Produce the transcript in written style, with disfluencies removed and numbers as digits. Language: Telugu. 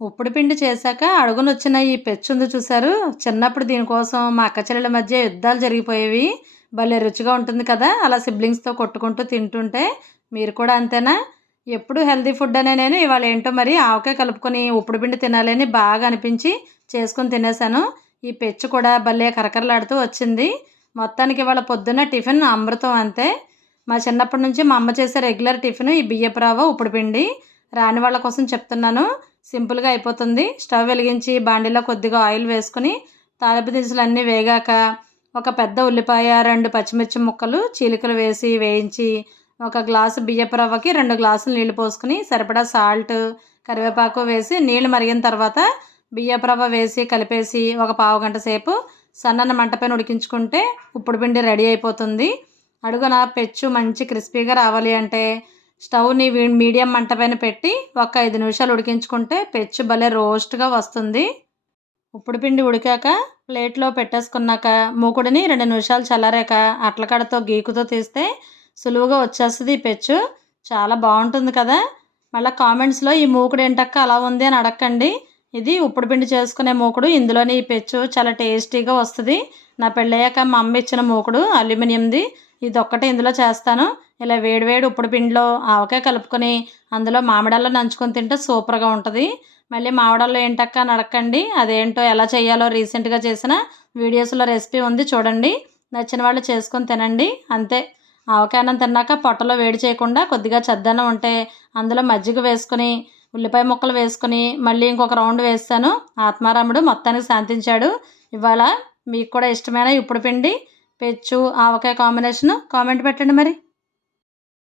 ఉప్పుడు పిండి చేశాక అడుగునొచ్చిన ఈ పెచ్చుంది చూసారు? చిన్నప్పుడు దీనికోసం మా అక్క చెల్లెల మధ్య యుద్ధాలు జరిగిపోయేవి. భలే రుచిగా ఉంటుంది కదా! అలా సిబ్లింగ్స్‌తో కొట్టుకుంటూ తింటుంటే. మీరు కూడా అంతేనా? ఎప్పుడు హెల్తీ ఫుడ్ అనే నేను ఇవాళ ఏంటో మరి ఆవకాయ కలుపుకొని ఉప్పుడు పిండి తినాలని బాగా అనిపించి చేసుకొని తినేసాను. ఈ పెచ్చు కూడా భలే కరకరలాడుతూ వచ్చింది. మొత్తానికి ఇవాళ పొద్దున్న టిఫిన్ అమృతం అంతే. మా చిన్నప్పటి నుంచి మా అమ్మ చేసే రెగ్యులర్ టిఫిన్ ఈ బియ్యపు రవ్వ ఉప్పుడు పిండి. రాని వాళ్ళ కోసం చెప్తున్నాను. సింపుల్‌గా అయిపోతుంది. స్టవ్ వెలిగించి బాండీలో కొద్దిగా ఆయిల్ వేసుకొని తాలింపు దినుసులన్నీ వేగాక ఒక పెద్ద ఉల్లిపాయ, 2 పచ్చిమిర్చి ముక్కలు చీలికలు వేసి వేయించి ఒక గ్లాసు బియ్యపు రవ్వకి 2 గ్లాసులు నీళ్లు పోసుకొని సరిపడా సాల్ట్, కరివేపాకు వేసి నీళ్లు మరిగిన తర్వాత బియ్యపు రవ్వ వేసి కలిపేసి ఒక పావుగంట సేపు సన్నని మంట పైన ఉడికించుకుంటే ఉప్పుడు పిండి రెడీ అయిపోతుంది. అడుగున పెచ్చు మంచి క్రిస్పీగా రావాలి అంటే స్టవ్‌ని మీడియం మంట పైన పెట్టి ఒక 5 నిమిషాలు ఉడికించుకుంటే పెచ్చు భలే రోస్ట్‌గా వస్తుంది. ఉప్పుడు పిండి ఉడికాక ప్లేట్‌లో పెట్టేసుకున్నాక మూకుడిని 2 నిమిషాలు చల్లారాక అట్లకాడతో గీకుతో తీస్తే సులువుగా వచ్చేస్తది ఈ పెచ్చు. చాలా బావుంటుంది కదా! మళ్ళా కామెంట్స్‌లో ఈ మూకుడు ఏంటక్క అలా ఉంది అని అడక్కండి. ఇది ఉప్పుడు పిండి చేసుకునే మూకుడు. ఇందులోనే ఈ పెచ్చు చాలా టేస్టీగా వస్తది. నా పెళ్ళయ్యాక మా అమ్మ ఇచ్చిన మూకుడు అల్యూమినియంది. ఇదొక్కటే ఇందులో చేస్తాను. ఇలా వేడి వేడి ఉప్పుడు పిండిలో ఆవకాయ కలుపుకొని అందులో మామిడల్లా నంచుకొని తింటే సూపర్‌గా ఉంటది. మళ్ళీ మామిడల్లో ఏంటక్క అని అడక్కండి. అదేంటో ఎలా చేయాలో రీసెంట్‌గా చేసిన వీడియోస్‌లో రెసిపీ ఉంది చూడండి. నచ్చిన వాళ్ళు చేసుకొని తినండి. అంతే. ఆవకాయ అన్నం తిన్నాక పొట్టలో వేడి చేయకుండా కొద్దిగా చద్దన్నం ఉంటే అందులో మజ్జిగ వేసుకొని, ఉల్లిపాయ ముక్కలు వేసుకొని మళ్ళీ ఇంకొక రౌండ్ వేసాను. ఆత్మారాముడు మొత్తానికి శాంతించాడు. ఇవాళ మీకు కూడా ఇష్టమైన ఉప్పుడు పిండి, పెచ్చు, ఆవకాయ కాంబినేషను కామెంట్ పెట్టండి మరి.